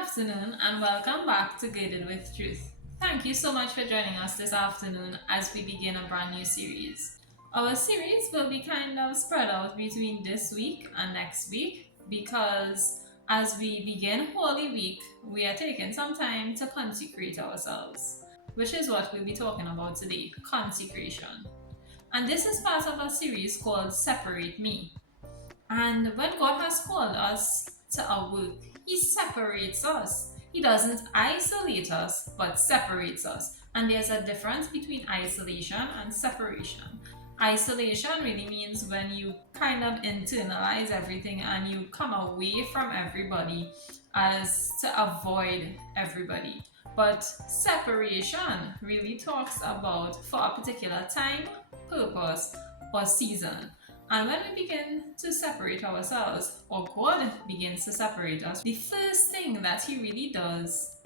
afternoon and welcome back to Girded with Truth. Thank you so much for joining us this afternoon as we begin a brand new series. Our series will be kind of spread out between this week and next week because as we begin Holy Week, we are taking some time to consecrate ourselves, which is what we'll be talking about today, consecration. And this is part of a series called Separate Me. And when God has called us to our work, He separates us. He doesn't isolate us, but separates us. And there's a difference between isolation and separation. Isolation really means when you kind of internalize everything and you come away from everybody as to avoid everybody. But separation really talks about for a particular time, purpose, or season. And when we begin to separate ourselves, or God begins to separate us, the first thing that He really does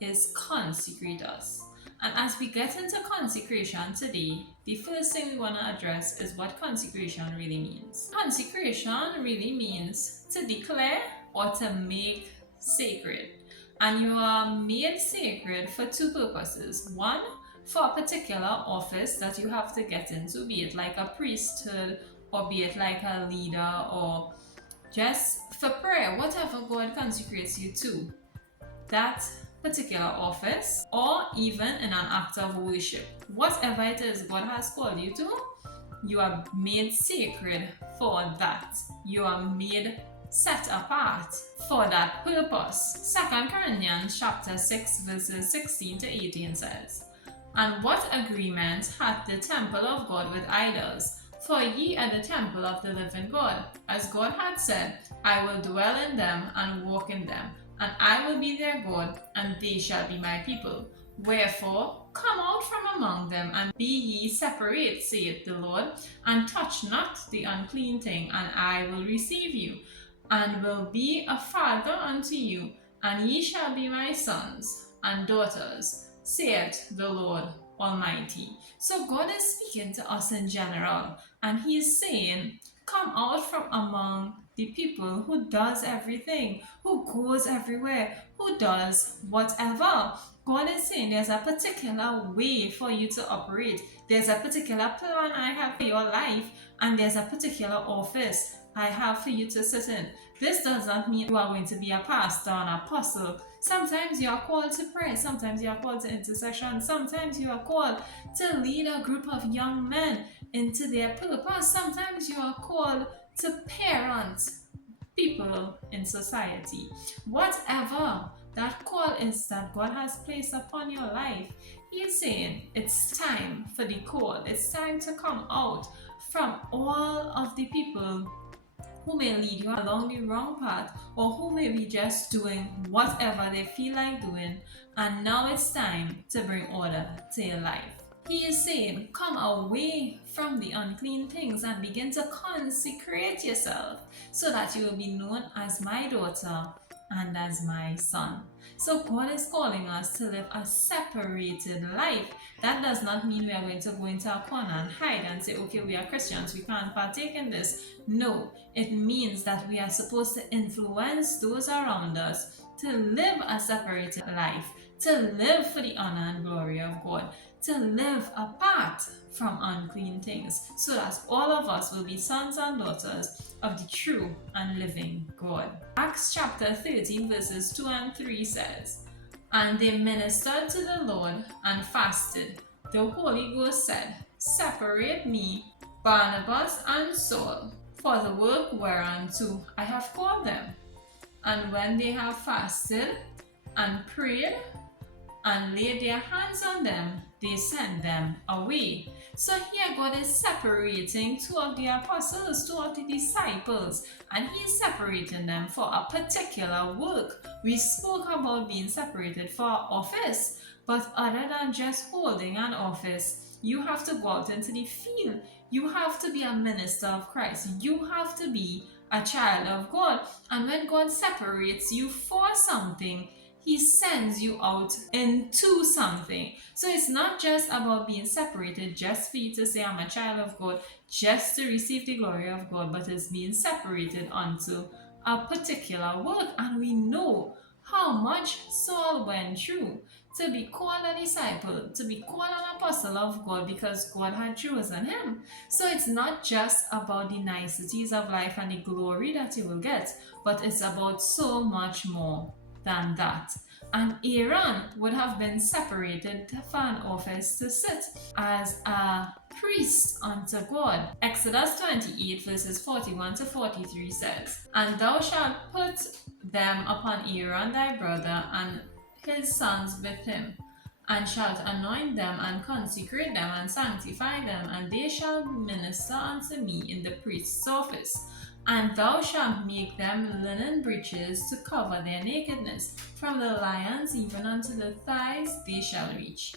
is consecrate us. And as we get into consecration today, the first thing we want to address is what consecration really means. Consecration really means to declare or to make sacred. And you are made sacred for two purposes. One, for a particular office that you have to get into, be it like a priesthood, or be it like a leader, or just for prayer, whatever God consecrates you to, that particular office, or even in an act of worship. Whatever it is God has called you to, you are made sacred for that. You are made set apart for that purpose. 2 Corinthians chapter 6 verses 16 to 18 says, "And what agreement hath the temple of God with idols? For ye are the temple of the living God. As God had said, I will dwell in them and walk in them, and I will be their God, and they shall be my people. Wherefore, come out from among them, and be ye separate, saith the Lord, and touch not the unclean thing, and I will receive you, and will be a father unto you, and ye shall be my sons and daughters, saith the Lord Almighty." So God is speaking to us in general, and He is saying, come out from among the people who does everything, who goes everywhere, who does whatever. God is saying there's a particular way for you to operate. There's a particular plan I have for your life, and there's a particular office I have for you to sit in. This does not mean you are going to be a pastor, an apostle. Sometimes you are called to pray. Sometimes you are called to intercession. Sometimes you are called to lead a group of young men into their purpose. Sometimes you are called to parent people in society. Whatever that call is that God has placed upon your life, He is saying it's time for the call. It's time to come out from all of the people who may lead you along the wrong path, or who may be just doing whatever they feel like doing, and now it's time to bring order to your life. He is saying, come away from the unclean things and begin to consecrate yourself so that you will be known as my daughter and as my son. So God is calling us to live a separated life. That does not mean we are going to go into a corner and hide and say, okay, we are Christians, we can't partake in this. No, it means that we are supposed to influence those around us to live a separated life, to live for the honor and glory of God, to live apart from unclean things, so that all of us will be sons and daughters of the true and living God. Acts chapter 13 verses 2 and 3 says, "And they ministered to the Lord and fasted. The Holy Ghost said, Separate me, Barnabas and Saul, for the work whereunto I have called them. And when they have fasted and prayed and laid their hands on them, they sent them away." So here God is separating two of the apostles, two of the disciples, and He is separating them for a particular work. We spoke about being separated for our office, but other than just holding an office, you have to go out into the field. You have to be a minister of Christ. You have to be a child of God. And when God separates you for something, He sends you out into something. So it's not just about being separated just for you to say, I'm a child of God, just to receive the glory of God, but it's being separated onto a particular work. And we know how much Saul went through to be called a disciple, to be called an apostle of God because God had chosen him. So it's not just about the niceties of life and the glory that you will get, but it's about so much more than that. And Aaron would have been separated for an office to sit as a priest unto God. Exodus 28 verses 41 to 43 says, "And thou shalt put them upon Aaron thy brother and his sons with him, and shalt anoint them and consecrate them and sanctify them, and they shall minister unto me in the priest's office. And thou shalt make them linen breeches to cover their nakedness. From the lions even unto the thighs they shall reach.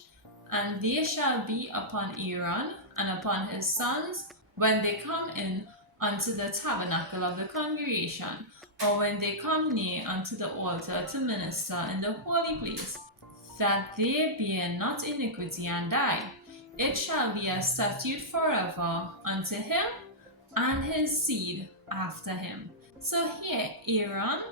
And they shall be upon Aaron and upon his sons when they come in unto the tabernacle of the congregation, or when they come near unto the altar to minister in the holy place, that they bear not iniquity and die. It shall be a statute forever unto him and his seed after him." So here, Aaron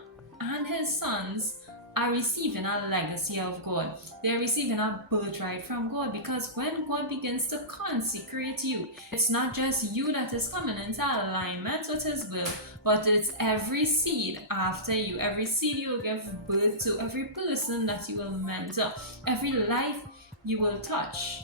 and his sons are receiving a legacy of God. They're receiving a birthright from God, because when God begins to consecrate you, it's not just you that is coming into alignment with his will, but it's every seed after you, every seed you will give birth to, every person that you will mentor, every life you will touch.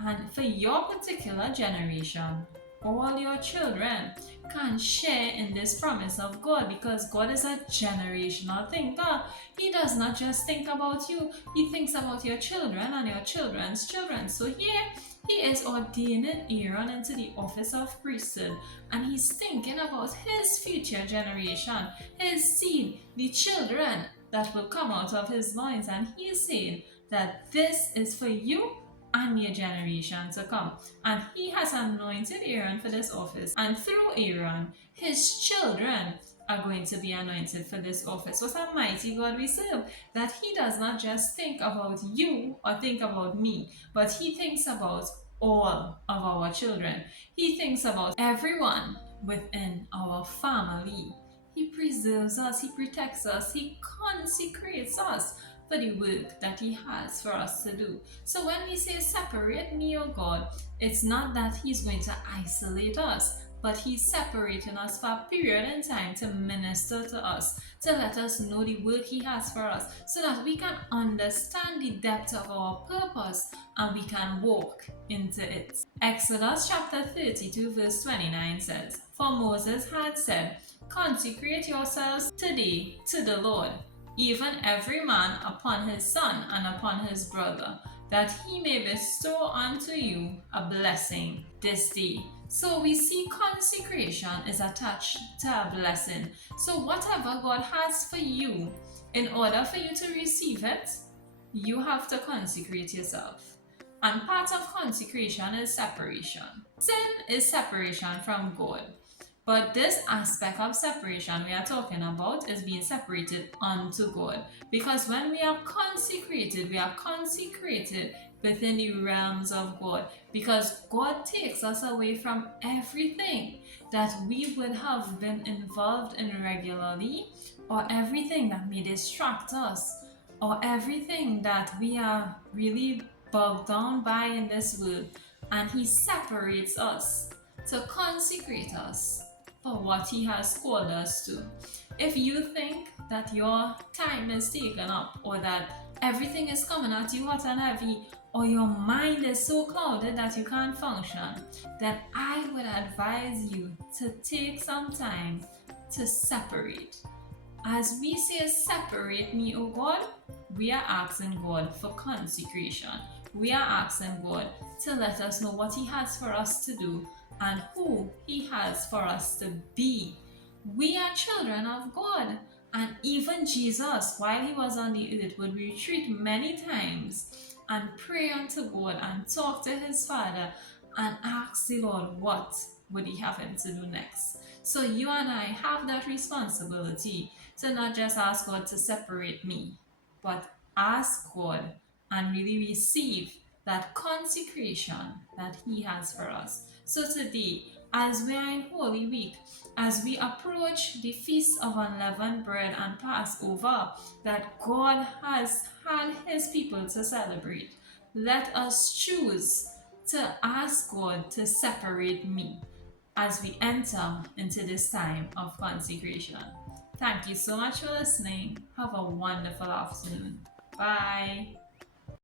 And for your particular generation, all your children can share in this promise of God, because God is a generational thinker. He does not just think about you, he thinks about your children and your children's children. So here he is ordaining Aaron into the office of priesthood, and he's thinking about his future generation, his seed, the children that will come out of his loins, and he's saying that this is for you and your generation to come. And he has anointed Aaron for this office, and through Aaron, his children are going to be anointed for this office. What a mighty God we serve, that he does not just think about you or think about me, but he thinks about all of our children. He thinks about everyone within our family. He preserves us, he protects us, he consecrates us for the work that he has for us to do. So when we say separate me, O God, it's not that he's going to isolate us, but he's separating us for a period in time to minister to us, to let us know the work he has for us, so that we can understand the depth of our purpose and we can walk into it. Exodus chapter 32 verse 29 says, "For Moses had said, Consecrate yourselves today to the Lord, even every man upon his son and upon his brother, that he may bestow unto you a blessing this day." So we see consecration is attached to a blessing. So whatever God has for you, in order for you to receive it, you have to consecrate yourself. And part of consecration is separation. Sin is separation from God. But this aspect of separation we are talking about is being separated unto God. Because when we are consecrated within the realms of God. Because God takes us away from everything that we would have been involved in regularly, or everything that may distract us, or everything that we are really bogged down by in this world. And he separates us to consecrate us for what he has called us to. If you think that your time is taken up, or that everything is coming at you hot and heavy, or your mind is so clouded that you can't function, then I would advise you to take some time to separate. As we say, separate me, O God, we are asking God for consecration. We are asking God to let us know what he has for us to do and who he has for us to be. We are children of God, and even Jesus, while he was on the earth, would retreat many times and pray unto God and talk to his Father and ask the Lord what would he have him to do next. So you and I have that responsibility to not just ask God to separate me, but ask God and really receive that consecration that he has for us. So today, as we are in Holy Week, as we approach the Feast of Unleavened Bread and Passover that God has had His people to celebrate, let us choose to ask God to separate me as we enter into this time of consecration. Thank you so much for listening. Have a wonderful afternoon. Bye.